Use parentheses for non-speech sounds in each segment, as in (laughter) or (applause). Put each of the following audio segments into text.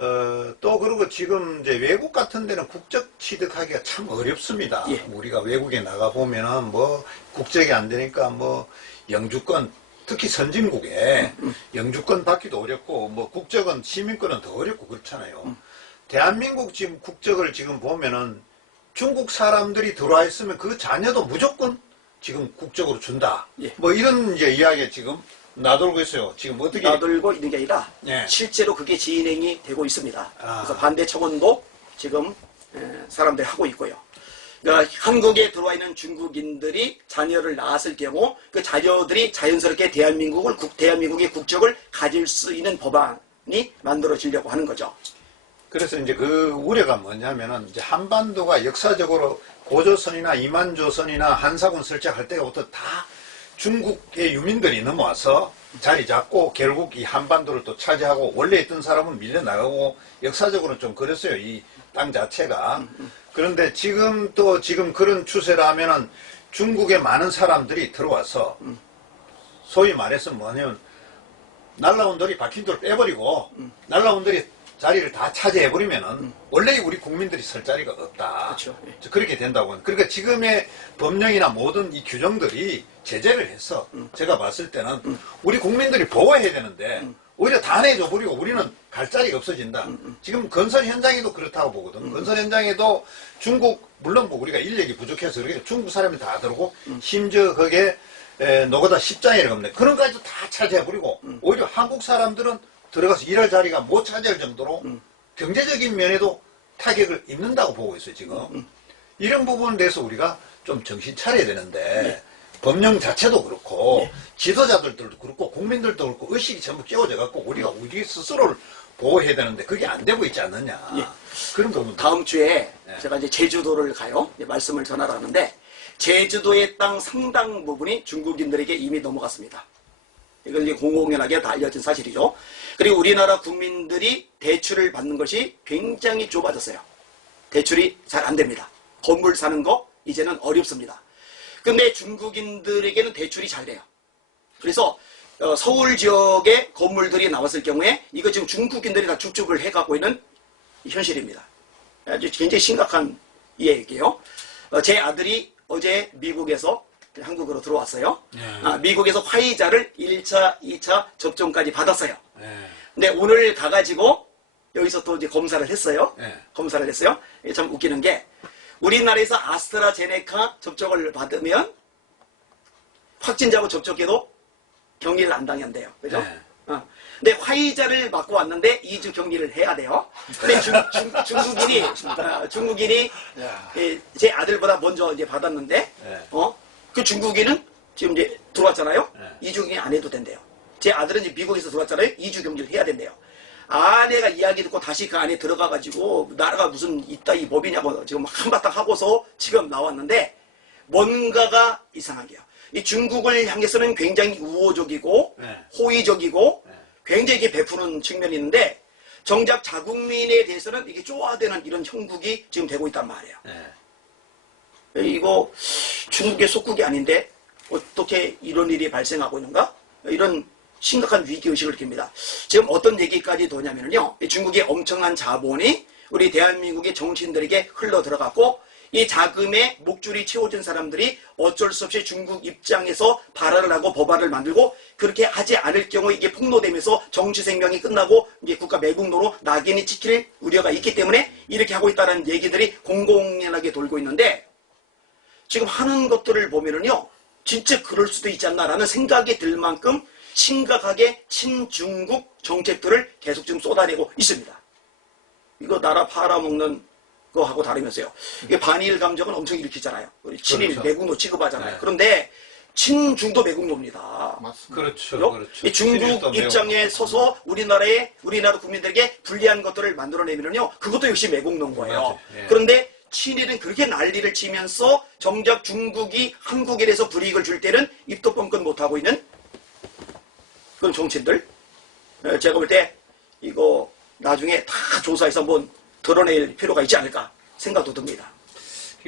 어, 또 그리고 지금 이제 외국 같은 데는 국적 취득하기가 참 어렵습니다. 예. 우리가 외국에 나가 보면은 뭐 국적이 안 되니까 뭐 영주권 특히 선진국에 영주권 받기도 어렵고 뭐 국적은 시민권은 더 어렵고 그렇잖아요. 대한민국 지금 국적을 지금 보면은 중국 사람들이 들어와 있으면 그 자녀도 무조건 지금 국적으로 준다. 예. 뭐 이런 이제 이야기 지금 나돌고 있어요. 지금 어떻게 나돌고 있는 게 아니라 예. 실제로 그게 진행이 되고 있습니다. 아. 그래서 반대 청원도 지금 에, 사람들이 하고 있고요. 그러니까 한국에 들어와 있는 중국인들이 자녀를 낳았을 경우 그 자녀들이 자연스럽게 대한민국을 국, 대한민국의 국적을 가질 수 있는 법안이 만들어지려고 하는 거죠. 그래서 이제 그 우려가 뭐냐면은 이제 한반도가 역사적으로 고조선이나 이만조선이나 한사군 설정할 때부터 다 중국의 유민들이 넘어와서 자리 잡고 결국 이 한반도를 또 차지하고 원래 있던 사람은 밀려나가고 역사적으로는 좀 그랬어요. 이 땅 자체가. 그런데 지금 또 지금 그런 추세라면은 중국에 많은 사람들이 들어와서 소위 말해서 뭐냐면 날라온 돌이 박힌 돌 빼버리고 날라온 돌이 자리를 다 차지해버리면은 원래 우리 국민들이 설 자리가 없다. 그렇죠. 예. 그렇게 된다고. 그러니까 지금의 법령이나 모든 이 규정들이 제재를 해서 제가 봤을 때는 우리 국민들이 보호해야 되는데 오히려 다 내줘 버리고 우리는 갈 자리가 없어진다. 지금 건설 현장에도 그렇다고 보거든. 건설 현장에도 중국 물론 뭐 우리가 인력이 부족해서 그렇게 중국 사람이 다 들어오고 심지어 거기에 에, 노가다 십장이라고 합니다. 그런 거까지도 다 차지해버리고 오히려 한국 사람들은 들어가서 일할 자리가 못 차지할 정도로 경제적인 면에도 타격을 입는다고 보고 있어요 지금. 이런 부분에 대해서 우리가 좀 정신 차려야 되는데 법령 자체도 그렇고 지도자들도 그렇고 국민들도 그렇고 의식이 전부 깨워져 갖고 우리가 우리 스스로를 보호해야 되는데 그게 안 되고 있지 않느냐 예. 그런 부분 다음 주에 네. 제가 이제 제주도를 가요. 이제 말씀을 전하러 가는데 제주도의 땅 상당 부분이 중국인들에게 이미 넘어갔습니다. 이건 이제 공공연하게 다 알려진 사실이죠. 그리고 우리나라 국민들이 대출을 받는 것이 굉장히 좁아졌어요. 대출이 잘 안 됩니다. 건물 사는 거 이제는 어렵습니다. 근데 중국인들에게는 대출이 잘 돼요. 그래서 어, 서울 지역에 건물들이 나왔을 경우에 이거 지금 중국인들이 다 축적을 해가고 있는 현실입니다. 아주 굉장히 심각한 얘기예요. 어, 제 아들이 어제 미국에서 한국으로 들어왔어요. 네. 아, 미국에서 화이자를 1차, 2차 접종까지 받았어요. 예. 근데 오늘 가가지고 여기서 또 이제 검사를 했어요. 네. 검사를 했어요. 참 웃기는 게 우리나라에서 아스트라제네카 접종을 받으면 확진자고 접촉해도 격리를 안 당한대요. 그죠? 네. 어. 근데 화이자를 맞고 왔는데 2주 격리를 해야 돼요. 근데 중, 중, 중국인이, 어, (laughs) 중국인이 야. 예, 제 아들보다 먼저 이제 받았는데, 네. 어? 그 중국인은 지금 이제 들어왔잖아요. 네. 2주 격리 안 해도 된대요. 제 아들은 이제 미국에서 들어왔잖아요. 2주 격리를 해야 된대요. 아내가 이야기 듣고 다시 그 안에 들어가가지고 나라가 무슨 있다 이 법이냐고 지금 한바탕 하고서 지금 나왔는데 뭔가가 이상하게요. 이 중국을 향해서는 굉장히 우호적이고 네. 호의적이고 네. 굉장히 베푸는 측면이 있는데 정작 자국민에 대해서는 이게 쪼아대는 이런 형국이 지금 되고 있단 말이에요. 예. 이거 중국의 속국이 아닌데 어떻게 이런 일이 발생하고 있는가? 이런 심각한 위기의식을 느낍니다. 지금 어떤 얘기까지 도냐면요. 중국의 엄청난 자본이 우리 대한민국의 정치인들에게 흘러 들어갔고 이 자금에 목줄이 채워진 사람들이 어쩔 수 없이 중국 입장에서 발언을 하고 법안을 만들고 그렇게 하지 않을 경우 이게 폭로되면서 정치 생명이 끝나고 이게 국가 매국노로 낙인이 찍힐 우려가 있기 때문에 이렇게 하고 있다는 얘기들이 공공연하게 돌고 있는데 지금 하는 것들을 보면은요, 진짜 그럴 수도 있지 않나라는 생각이 들 만큼 심각하게 친중국 정책들을 계속 지금 쏟아내고 있습니다. 이거 나라 팔아먹는 거하고 다르면서요. 이게 반일 감정은 엄청 일으키잖아요. 우리 친일 그렇죠. 매국노 취급하잖아요. 네. 그런데 친중도 매국노입니다. 맞습니다. 그렇죠? 그렇죠 이 중국 입장에 서서 우리나라의 우리나라 국민들에게 불리한 것들을 만들어내면요 그것도 역시 매국노인 거예요. 예. 그런데 친일은 그렇게 난리를 치면서 정작 중국이 한국에 대해서 불이익을 줄 때는 입도 뻥끗 못하고 있는 그런 정치인들 에, 제가 볼 때 이거 나중에 다 조사해서 한번 드러낼 필요가 있지 않을까 생각도 듭니다.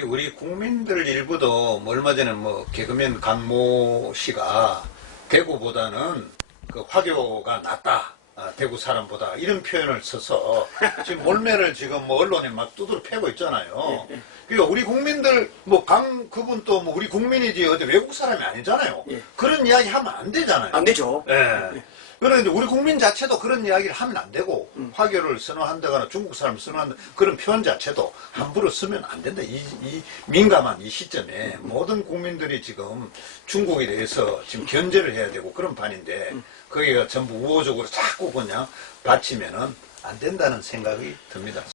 우리 국민들 일부도 뭐 얼마 전에 뭐 개그맨 강모 씨가 대구보다는 그 화교가 낫다. 아, 대구 사람보다 이런 표현을 써서 지금 몰매를 지금 뭐 언론에 막 두드려 패고 있잖아요. 예, 그러니까 우리 국민들 뭐 강 그분 또 뭐 우리 국민이지 어디 외국 사람이 아니잖아요. 예. 그런 이야기 하면 안 되잖아요. 안 되죠. 예. 그런데 우리 국민 자체도 그런 이야기를 하면 안 되고 음. 화교를 선호한다거나 중국 사람을 선호한다 그런 표현 자체도 함부로 쓰면 안 된다. 이, 이 민감한 이 시점에 모든 국민들이 지금 중국에 대해서 지금 견제를 해야 되고 그런 판인데 음. 거기가 전부 우호적으로 자꾸 그냥 받치면은 안 된다는 생각이 듭니다.